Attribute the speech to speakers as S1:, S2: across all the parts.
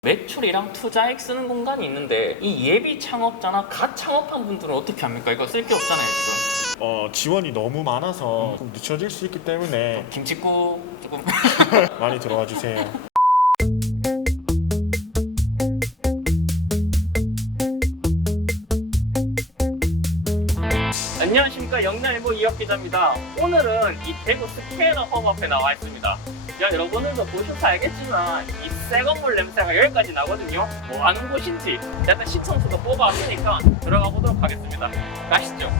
S1: 매출이랑 투자액 쓰는 공간이 있는데 이 예비 창업자나 갓 창업한 분들은 어떻게 합니까? 이거 쓸 게 없잖아요 지금.
S2: 지원이 너무 많아서 조금 늦춰질 수 있기 때문에
S1: 김치국 조금
S2: 많이 들어와 주세요.
S1: 안녕하십니까, 영남일보 이혁 기자입니다. 오늘은 이 대구 스케일업 허브 앞에 나와 있습니다. 여러분들도 보셔서 알겠지만 이 새 건물 냄새가 여기까지 나거든요. 뭐 아는 곳인지 일단 시청수도 뽑아왔으니까 들어가 보도록 하겠습니다. 가시죠.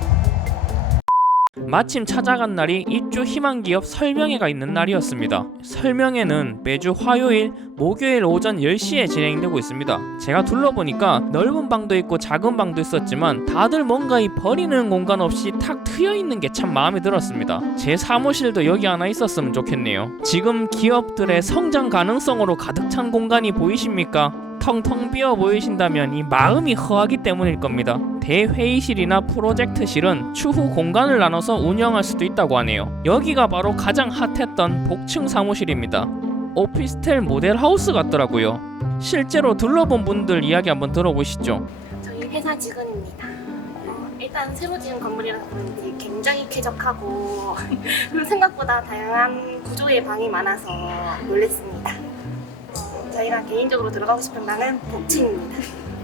S1: 마침 찾아간 날이 입주 희망기업 설명회가 있는 날이었습니다. 설명회는 매주 화요일, 목요일 오전 10시에 진행되고 있습니다. 제가 둘러보니까 넓은 방도 있고 작은 방도 있었지만 다들 뭔가 이 버리는 공간 없이 탁 트여있는 게 참 마음에 들었습니다. 제 사무실도 여기 하나 있었으면 좋겠네요. 지금 기업들의 성장 가능성으로 가득 찬 공간이 보이십니까? 텅텅 비어 보이신다면 이 마음이 허하기 때문일 겁니다. 대회의실이나 프로젝트실은 추후 공간을 나눠서 운영할 수도 있다고 하네요. 여기가 바로 가장 핫했던 복층 사무실입니다. 오피스텔 모델 하우스 같더라고요. 실제로 둘러본 분들 이야기 한번 들어보시죠.
S3: 저희 회사 직원입니다. 일단 새로 지은 건물이라서 그런지 굉장히 쾌적하고 그리고 생각보다 다양한 구조의 방이 많아서 놀랬습니다. 저희가 개인적으로 들어가고 싶은 방은 복층입니다.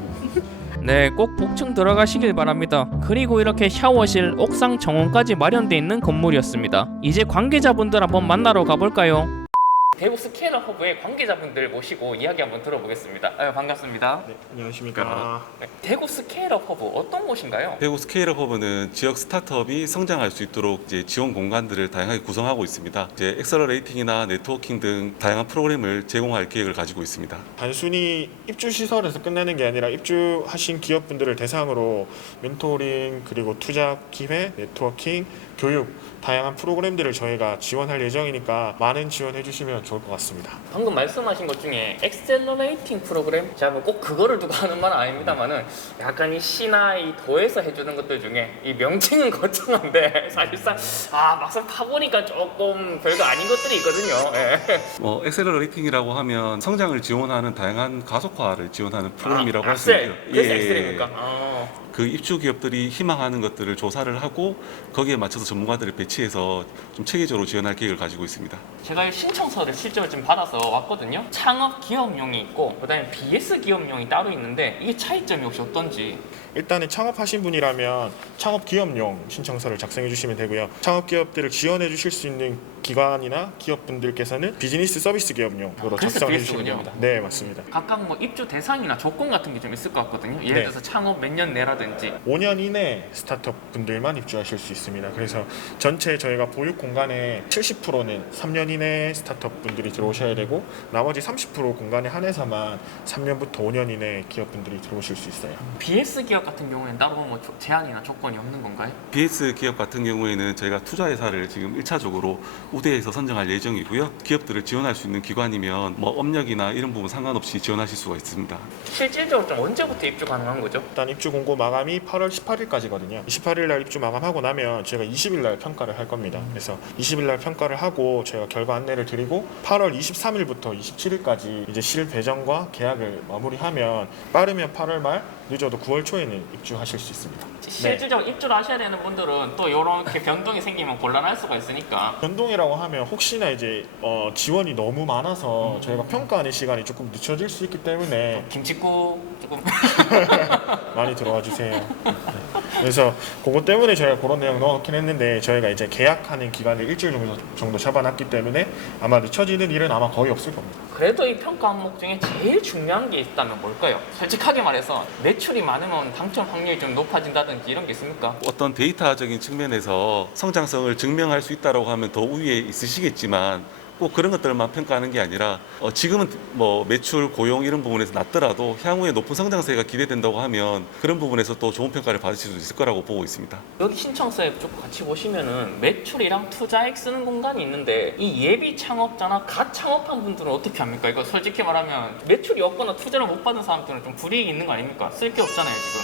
S1: 네, 꼭 복층 들어가시길 바랍니다. 그리고 이렇게 샤워실, 옥상 정원까지 마련되어 있는 건물이었습니다. 이제 관계자분들 한번 만나러 가볼까요? 대구 스케일업 허브의 관계자분들 모시고 이야기 한번 들어보겠습니다. 반갑습니다.
S2: 네, 안녕하십니까.
S1: 대구 스케일업 허브 어떤 곳인가요?
S4: 대구 스케일업 허브는 지역 스타트업이 성장할 수 있도록 이제 지원 공간들을 다양하게 구성하고 있습니다. 이제 엑셀러레이팅이나 네트워킹 등 다양한 프로그램을 제공할 계획을 가지고 있습니다.
S2: 단순히 입주 시설에서 끝내는 게 아니라 입주하신 기업분들을 대상으로 멘토링 그리고 투자 기회, 네트워킹, 교육 다양한 프로그램들을 저희가 지원할 예정이니까 많은 지원해 주시면 좋을 것 같습니다.
S1: 방금 말씀하신 것 중에 엑셀러레이팅 프로그램, 제가 뭐 꼭 그거를 두고 하는 말은 아닙니다만은 약간 이 시나 이 도에서 해주는 것들 중에 이 명칭은 거창한데 사실상 막상 파보니까 조금 별거 아닌 것들이 있거든요. 예.
S4: 엑셀러레이팅이라고 하면 성장을 지원하는 다양한 가속화를 지원하는 프로그램이라고 할 수 있고요.
S1: 그래서 엑셀입니까?
S4: 그 입주 기업들이 희망하는 것들을 조사를 하고 거기에 맞춰서 전문가들을 배치해서 좀 체계적으로 지원할 계획을 가지고 있습니다.
S1: 제가 이 신청서를 실제로 좀 받아서 왔거든요. 창업 기업용이 있고 그다음에 BS 기업용이 따로 있는데 이게 차이점이 혹시 어떤지?
S2: 일단은 창업하신 분이라면 창업 기업용 신청서를 작성해 주시면 되고요. 창업 기업들을 지원해 주실 수 있는 기관이나 기업분들께서는 비즈니스 서비스 기업용으로
S1: 그래서
S2: 작성해
S1: BS
S2: 주시면
S1: 군요.
S2: 됩니다. 네, 맞습니다.
S1: 각각 뭐 입주 대상이나 조건 같은 게 좀 있을 것 같거든요. 예를
S2: 네.
S1: 들어서 창업 몇 년 내라든지.
S2: 5년 이내 스타트업 분들만 입주하실 수 있습니다. 그래서 전체 저희가 보육 공간의 70%는 3년 이내 스타트업 분들이 들어오셔야 되고 나머지 30% 공간에 한해서만 3년부터 5년 이내 기업분들이 들어오실 수 있어요.
S1: BS 기업 같은 경우에는 따로 뭐 제한이나 조건이 없는 건가요?
S4: BS 기업 같은 경우에는 저희가 투자회사를 지금 1차적으로 우대해서 선정할 예정이고요. 기업들을 지원할 수 있는 기관이면 뭐 업력이나 이런 부분 상관없이 지원하실 수가 있습니다.
S1: 실질적으로 좀 언제부터 입주 가능한 거죠?
S2: 일단 입주 공고 마감이 8월 18일까지거든요. 28일 날 입주 마감하고 나면 저희가 20일 날 평가를 할 겁니다. 그래서 20일 날 평가를 하고 저희가 결과 안내를 드리고 8월 23일부터 27일까지 이제 실 배정과 계약을 마무리하면 빠르면 8월 말, 늦어도 9월 초에는 입주하실 수 있습니다.
S1: 실질적으로 입주를 하셔야 되는 분들은 또 이렇게 변동이 생기면 곤란할 수가 있으니까.
S2: 변동이라고 하면 혹시나 이제 지원이 너무 많아서 저희가 평가하는 시간이 조금 늦춰질 수 있기 때문에
S1: 김치국 조금
S2: 많이 들어와 주세요. 네. 그래서 그것 때문에 저희가 그런 내용 넣어놓긴 했는데 저희가 이제 계약하는 기간을 일주일 정도 잡아놨기 때문에 아마 늦춰지는 일은 아마 거의 없을 겁니다.
S1: 그래도 이 평가 항목 중에 제일 중요한 게 있다면 뭘까요? 솔직하게 말해서 매출이 많으면 당첨 확률이 좀 높아진다든지 이런 게 있습니까?
S4: 어떤 데이터적인 측면에서 성장성을 증명할 수 있다고 하면 더 우위에 있으시겠지만 꼭 그런 것들만 평가하는 게 아니라 지금은 뭐 매출, 고용 이런 부분에서 낮더라도 향후에 높은 성장세가 기대된다고 하면 그런 부분에서 또 좋은 평가를 받으실 수 있을 거라고 보고 있습니다.
S1: 여기 신청서에 좀 같이 보시면은 매출이랑 투자액 쓰는 공간이 있는데 이 예비 창업자나 갓 창업한 분들은 어떻게 합니까? 이거 솔직히 말하면 매출이 없거나 투자를 못 받은 사람들은 좀 불이익이 있는 거 아닙니까? 쓸 게 없잖아요 지금.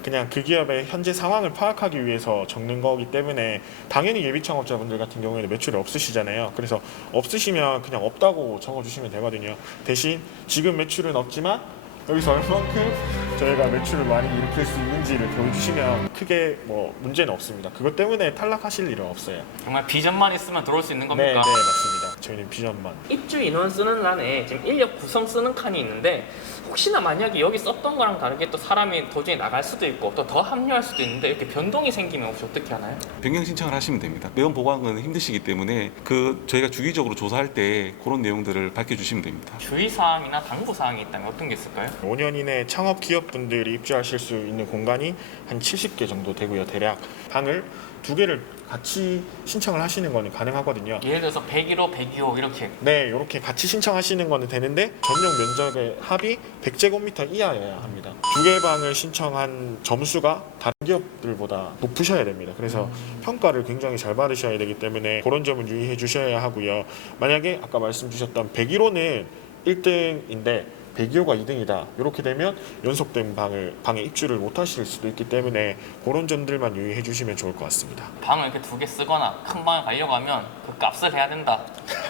S2: 그냥 그 기업의 현재 상황을 파악하기 위해서 적는 거기 때문에 당연히 예비 창업자분들 같은 경우에는 매출이 없으시잖아요. 그래서 없으시면 그냥 없다고 적어주시면 되거든요. 대신 지금 매출은 없지만 여기서 얼만큼 저희가 매출을 많이 일으킬 수 있는지를 보여주시면 크게 뭐 문제는 없습니다. 그것 때문에 탈락하실 일은 없어요.
S1: 정말 비전만 있으면 들어올 수 있는 겁니까?
S2: 네, 맞습니다. 저희는 비전만.
S1: 입주 인원 쓰는 란에 지금 인력 구성 쓰는 칸이 있는데 혹시나 만약에 여기 썼던 거랑 다르게 또 사람이 도중에 나갈 수도 있고 또 더 합류할 수도 있는데 이렇게 변동이 생기면 혹시 어떻게 하나요?
S4: 변경 신청을 하시면 됩니다. 매원 보강은 힘드시기 때문에 저희가 주기적으로 조사할 때 그런 내용들을 밝혀주시면 됩니다.
S1: 주의사항이나 당부사항이 있다면 어떤 게 있을까요?
S2: 5년 이내 창업 기업분들이 입주하실 수 있는 공간이 한 70개 정도 되고요. 대략 방을 2개를 같이 신청을 하시는 거는 가능하거든요.
S1: 예를 들어서 101호, 102호 이렇게
S2: 네, 이렇게 같이 신청하시는 거는 되는데 전용 면적의 합이 100제곱미터 이하여야 합니다. 2개 방을 신청한 점수가 다른 기업들보다 높으셔야 됩니다. 그래서 평가를 굉장히 잘 받으셔야 되기 때문에 그런 점은 유의해 주셔야 하고요. 만약에 아까 말씀 주셨던 101호는 1등인데 102호가 2등이다. 이렇게 되면 연속된 방에 입주를 못 하실 수도 있기 때문에 그런 점들만 유의해 주시면 좋을 것 같습니다.
S1: 방을 이렇게 2개 쓰거나 큰 방을 가려고 하면 그 값을 해야 된다.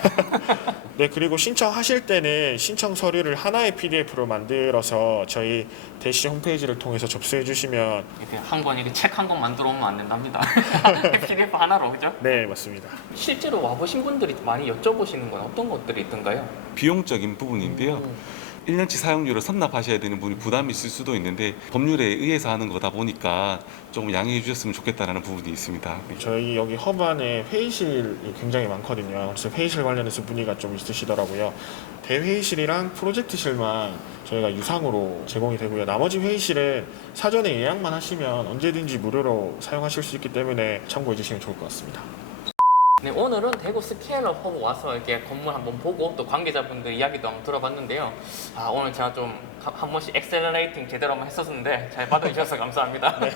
S2: 네, 그리고 신청하실 때는 신청 서류를 하나의 PDF로 만들어서 저희 대시 홈페이지를 통해서 접수해 주시면
S1: 이렇게 한 권, 이렇게 책 한 권 만들어 오면 안 된답니다. PDF 하나로, 그죠?
S2: 네, 맞습니다.
S1: 실제로 와보신 분들이 많이 여쭤보시는 건 어떤 것들이 있던가요?
S4: 비용적인 부분인데요. 1년치 사용료를 선납하셔야 되는 분이 부담이 있을 수도 있는데 법률에 의해서 하는 거다 보니까 조금 양해해 주셨으면 좋겠다라는 부분이 있습니다.
S2: 저희 여기 허브 안에 회의실이 굉장히 많거든요. 그래서 회의실 관련해서 문의가 좀 있으시더라고요. 대회의실이랑 프로젝트실만 저희가 유상으로 제공이 되고요. 나머지 회의실은 사전에 예약만 하시면 언제든지 무료로 사용하실 수 있기 때문에 참고해 주시면 좋을 것 같습니다.
S1: 네, 오늘은 대구 스케일업 허브 와서 이렇게 건물 한번 보고 또 관계자분들 이야기도 한번 들어봤는데요. 오늘 제가 좀 한 번씩 엑셀러레이팅 제대로 한번 했었는데 잘 받아주셔서 감사합니다. 네.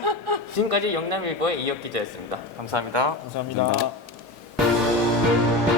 S1: 지금까지 영남일보의 이혁 기자였습니다. 감사합니다.
S2: 감사합니다.